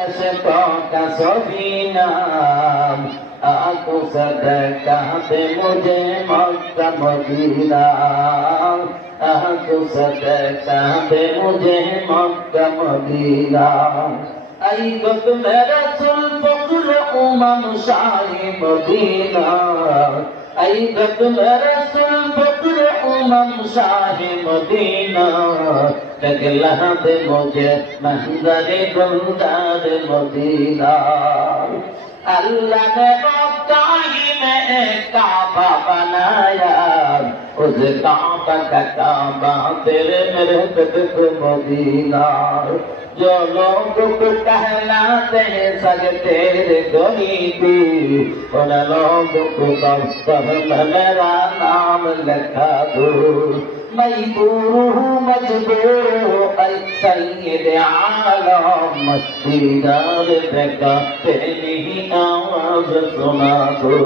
अशकों का सफीना आंखों सदका दे मुझे मक्का मदीना आंखों सदका दे मुझे मक्का मदीना आई गत मेरा सुल बकुल उमम शाही मदीना आई गत मेरा सुल बकुल उमम शाही मदीना लगला दे मुझे मंजरे गुलदार मदीना अल्लाह ने मक्का में काबा बनाया उस काबा का काबा तेरे मेरे कदम मदीना जो लोग को कहलाते हैं सग तेरे गरीबी उन लोगों को कब्र में मेरा नाम लिखा दो मजबूर हूँ सैयद आलम दीदार देखा तेरी आवाज सुना दो।